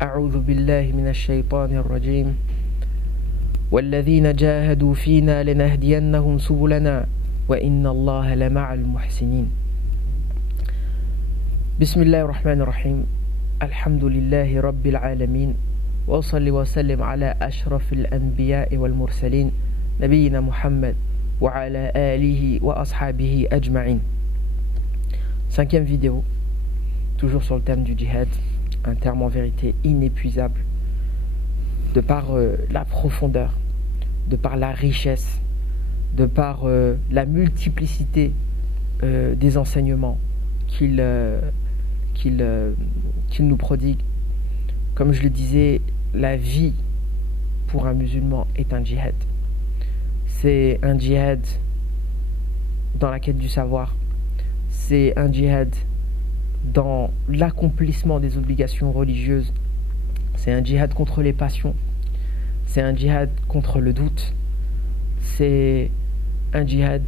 أعوذ بالله من الشيطان الرجيم والذين جاهدوا فينا لنهدينهم سبلنا وإن الله لمع المحسنين. بسم الله الرحمن الرحيم. الحمد لله رب العالمين وصل وسلم على أشرف الأنبياء والمرسلين نبينا محمد وعلى آله وأصحابه أجمعين. Cinquième vidéo, toujours sur le thème du djihad, un terme en vérité inépuisable, de par la profondeur, de par la richesse, de par la multiplicité des enseignements qu'il nous prodigue. Comme je le disais, la vie pour un musulman est un djihad. C'est un djihad dans la quête du savoir, c'est un djihad dans l'accomplissement des obligations religieuses, c'est un djihad contre les passions, c'est un djihad contre le doute, c'est un djihad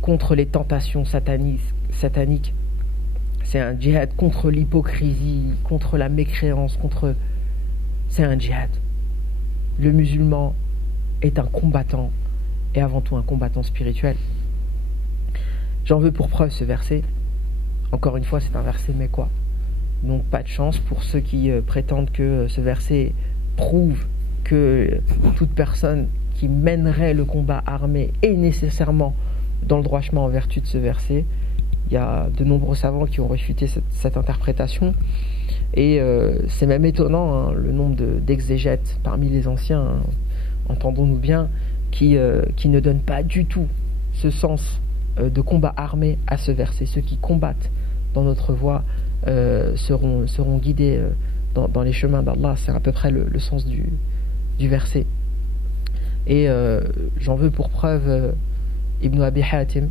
contre les tentations sataniques, c'est un djihad contre l'hypocrisie, contre la mécréance, c'est un djihad. Le musulman est un combattant et avant tout un combattant spirituel. J'en veux pour preuve ce verset. Encore une fois, c'est un verset mécois. Donc pas de chance pour ceux qui prétendent que ce verset prouve que toute personne qui mènerait le combat armé est nécessairement dans le droit chemin en vertu de ce verset. Il y a de nombreux savants qui ont réfuté cette interprétation. Et c'est même étonnant, le nombre d'exégètes parmi les anciens, entendons-nous bien, qui ne donnent pas du tout ce sens de combat armé à ce verset. Ceux qui combattent dans notre voie seront guidés dans les chemins d'Allah. C'est à peu près le sens du verset. Et j'en veux pour preuve Ibn Abi Hatim,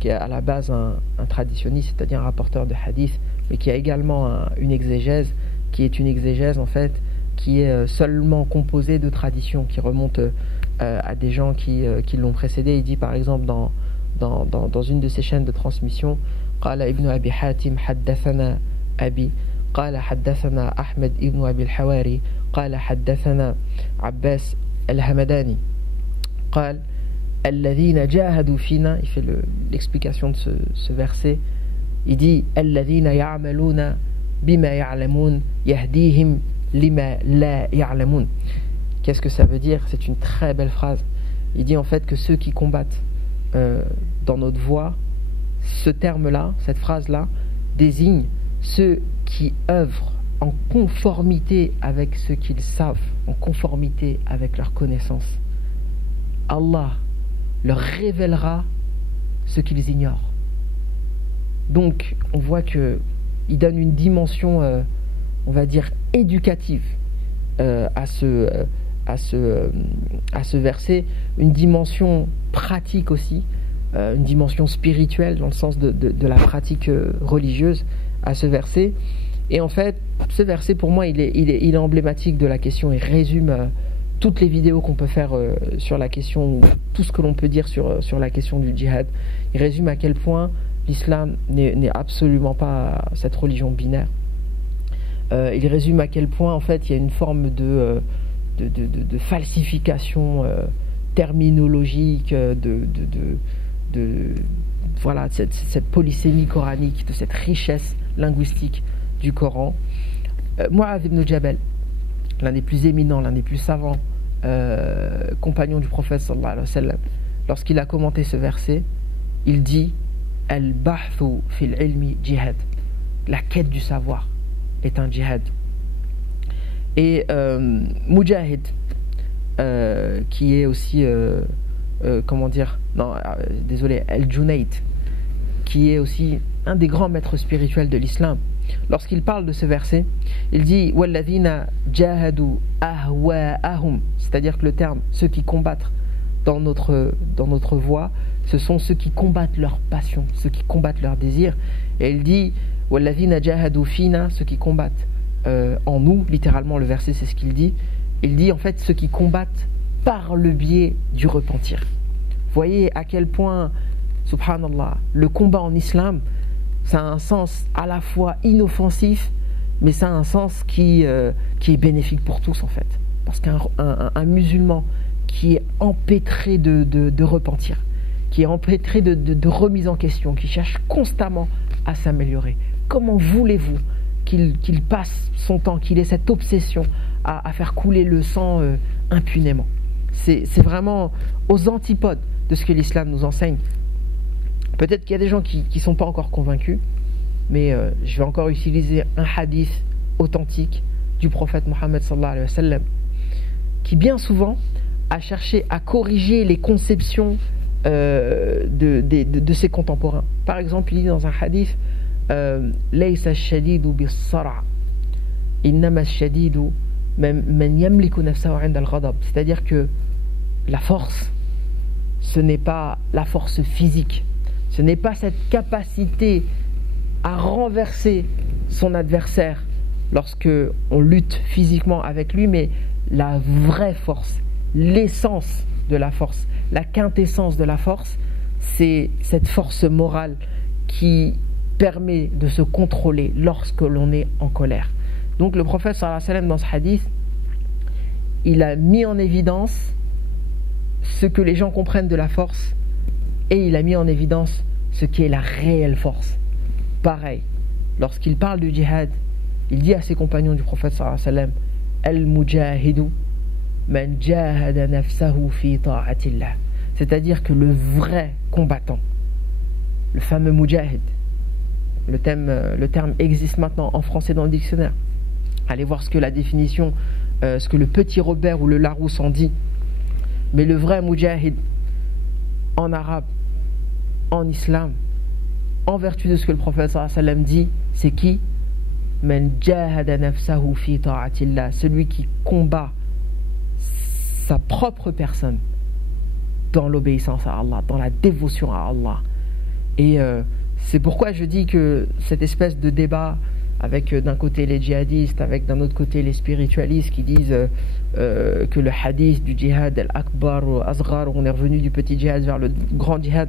qui est à la base un traditionniste, c'est-à-dire un rapporteur de hadith, mais qui a également une exégèse, qui est une exégèse en fait, qui est seulement composée de traditions, qui remonte à des gens qui l'ont précédé. Il dit par exemple dans une de ses chaînes de transmission, قال ابن أبي حاتم حدثنا أبي قال حدثنا أحمد ابن أبي الحواري قال حدثنا عباس الهمداني قال الذين جاهدوا فينا. Il fait l'explication de ce verset. Il dit الذين يعملون بما يعلمون يهديهم لما لا يعلمون. Qu'est-ce que ça veut dire? C'est une très belle phrase. Il dit en fait que ceux qui combattent dans notre voie, ce terme-là, cette phrase-là, désigne ceux qui œuvrent en conformité avec ce qu'ils savent, en conformité avec leur connaissance. Allah leur révélera ce qu'ils ignorent. Donc, on voit qu'il donne une dimension, on va dire, éducative à ce verset, une dimension pratique aussi, une dimension spirituelle dans le sens de la pratique religieuse à ce verset. Et en fait, ce verset pour moi il est emblématique de la question et résume toutes les vidéos qu'on peut faire sur la question, ou tout ce que l'on peut dire sur la question du djihad. Il résume à quel point l'islam n'est absolument pas cette religion binaire. Il résume à quel point en fait il y a une forme de falsification terminologique, voilà, cette polysémie coranique, de cette richesse linguistique du Coran. Mu'adh ibn Jabal, l'un des plus éminents, l'un des plus savants compagnons du prophète sallallahu alayhi wa sallam, lorsqu'il a commenté ce verset, il dit al-bahthu fil ilmi jihad, la quête du savoir est un djihad. Et Mujahid, qui est aussi Al-Junayd, qui est aussi un des grands maîtres spirituels de l'islam, lorsqu'il parle de ce verset, il dit walladhina jahadu ahwa'ahum, c'est-à-dire que le terme ceux qui combattent dans notre voie, ce sont ceux qui combattent leur passion, ceux qui combattent leur désir. Et il dit walladhina jahadu fina, ceux qui combattent en nous, littéralement le verset c'est ce qu'il dit. Il dit en fait ceux qui combattent par le biais du repentir. Voyez à quel point, subhanallah, le combat en islam, ça a un sens à la fois inoffensif mais ça a un sens qui est bénéfique pour tous en fait. Parce qu'un musulman qui est empêtré de repentir, qui est empêtré de remise en question, qui cherche constamment à s'améliorer, comment voulez-vous qu'il passe son temps, qu'il ait cette obsession à faire couler le sang impunément? C'est vraiment aux antipodes de ce que l'islam nous enseigne. Peut-être qu'il y a des gens qui ne sont pas encore convaincus, mais je vais encore utiliser un hadith authentique du prophète Mohammed sallallahu alayhi wa sallam, qui bien souvent a cherché à corriger les conceptions de ses contemporains. Par exemple, il dit dans un hadith Laysa ash-shadidu bis-sar'a, innama ash-shadidu man yamliku nafsahu 'inda al-ghadab. C'est-à-dire que la force, ce n'est pas la force physique, ce n'est pas cette capacité à renverser son adversaire lorsque on lutte physiquement avec lui, mais la vraie force, l'essence de la force, la quintessence de la force, c'est cette force morale qui permet de se contrôler lorsque l'on est en colère. Donc le prophète sallallahu alayhi wa sallam dans ce hadith, il a mis en évidence ce que les gens comprennent de la force et il a mis en évidence ce qui est la réelle force. Pareil, lorsqu'il parle du djihad, il dit à ses compagnons du prophète sallallahu alayhi wa sallam Al-mujahidu man jahada nafsahu fi ta'atillah. C'est-à-dire que le vrai combattant, le fameux mujahid, le terme existe maintenant en français dans le dictionnaire. Allez voir ce que la définition, ce que le Petit Robert ou le Larousse en dit. Mais le vrai mujahid, en arabe, en islam, en vertu de ce que le prophète sallallahu alayhi wa sallam dit, c'est qui? Man jahada nafsahu fi ta'atillah, celui qui combat sa propre personne dans l'obéissance à Allah, dans la dévotion à Allah. Et c'est pourquoi je dis que cette espèce de débat avec d'un côté les djihadistes, avec d'un autre côté les spiritualistes qui disent que le hadith du djihad al-akbar ou asghar, on est revenu du petit djihad vers le grand djihad,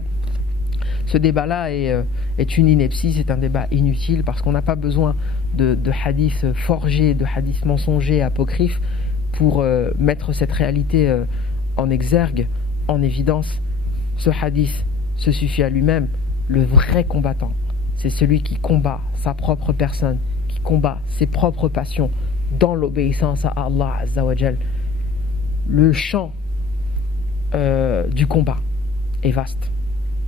ce débat-là est une ineptie, c'est un débat inutile parce qu'on n'a pas besoin de hadiths forgés, de hadiths mensongers, apocryphes pour mettre cette réalité en exergue, en évidence. Ce hadith se suffit à lui-même. Le vrai combattant, c'est celui qui combat sa propre personne, qui combat ses propres passions dans l'obéissance à Allah Azza wa Jal. Le champ du combat est vaste.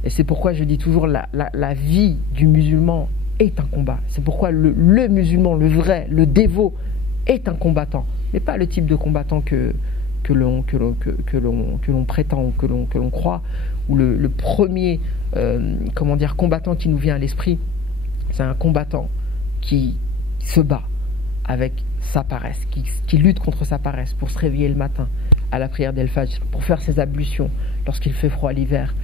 Et c'est pourquoi je dis toujours la vie du musulman est un combat. C'est pourquoi le musulman, le vrai, le dévot est un combattant, mais pas le type de combattant que l'on prétend ou que l'on croit, ou le premier combattant qui nous vient à l'esprit. C'est un combattant qui se bat avec sa paresse, qui lutte contre sa paresse pour se réveiller le matin à la prière d'El-Fajr, pour faire ses ablutions lorsqu'il fait froid l'hiver,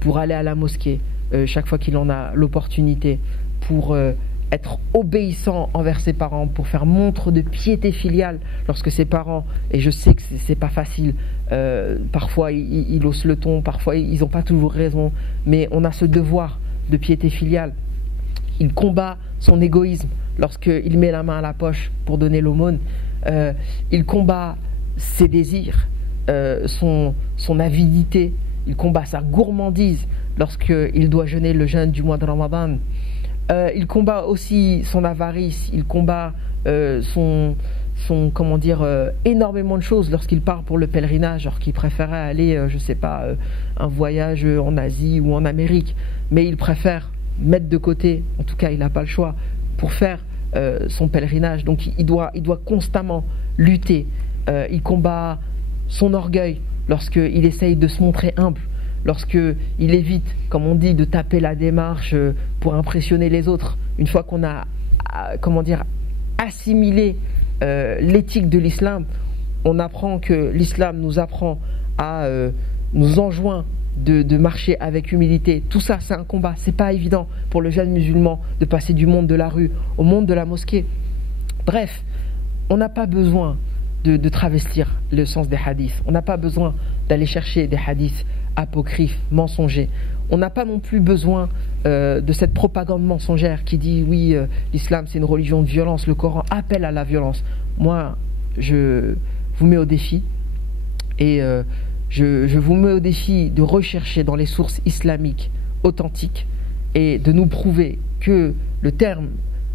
pour aller à la mosquée chaque fois qu'il en a l'opportunité, pour être obéissant envers ses parents, pour faire montre de piété filiale lorsque ses parents, et je sais que c'est pas facile, parfois ils haussent le ton, parfois ils n'ont pas toujours raison, mais on a ce devoir de piété filiale. Il combat son égoïsme lorsqu'il met la main à la poche pour donner l'aumône, il combat ses désirs, son avidité, il combat sa gourmandise lorsqu'il doit jeûner le jeûne du mois de Ramadan. Il combat aussi son avarice, il combat énormément de choses lorsqu'il part pour le pèlerinage, alors qu'il préférait aller, un voyage en Asie ou en Amérique, mais il préfère mettre de côté, en tout cas il n'a pas le choix, pour faire son pèlerinage. Donc il doit constamment lutter. Il combat son orgueil lorsqu'il essaye de se montrer humble, lorsqu'il évite, comme on dit, de taper la démarche pour impressionner les autres. Une fois qu'on a assimilé l'éthique de l'islam, on apprend que l'islam nous apprend à nous enjoint de marcher avec humilité. Tout ça, c'est un combat. C'est pas évident pour le jeune musulman de passer du monde de la rue au monde de la mosquée. Bref, on n'a pas besoin de travestir le sens des hadiths. On n'a pas besoin d'aller chercher des hadiths apocryphe, mensonger. On n'a pas non plus besoin de cette propagande mensongère qui dit oui, l'islam c'est une religion de violence, le Coran appelle à la violence. Moi, je vous mets au défi et je vous mets au défi de rechercher dans les sources islamiques authentiques et de nous prouver que le terme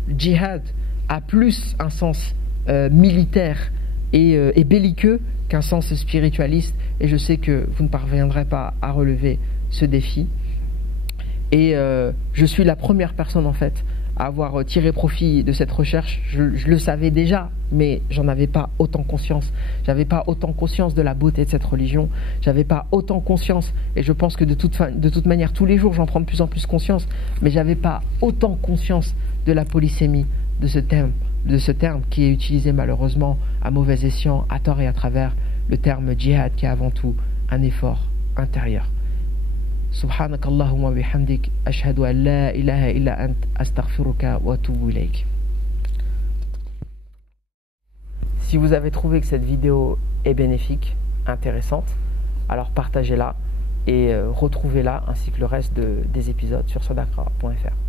djihad a plus un sens militaire et belliqueux qu'un sens spiritualiste, et je sais que vous ne parviendrez pas à relever ce défi. Et je suis la première personne en fait à avoir tiré profit de cette recherche. Je le savais déjà, mais j'en avais pas autant conscience. J'avais pas autant conscience de la beauté de cette religion. J'avais pas autant conscience, et je pense que de toute manière, tous les jours, j'en prends de plus en plus conscience, mais j'avais pas autant conscience de la polysémie de ce terme qui est utilisé malheureusement à mauvais escient, à tort et à travers, le terme djihad qui est avant tout un effort intérieur. Subhanakallahumma bihamdik, ashhadu an la ilaha illa ant, astaghfiruka wa atubu ilayk. Si vous avez trouvé que cette vidéo est bénéfique, intéressante, alors partagez-la et retrouvez-la ainsi que le reste des épisodes sur sadaqra.fr.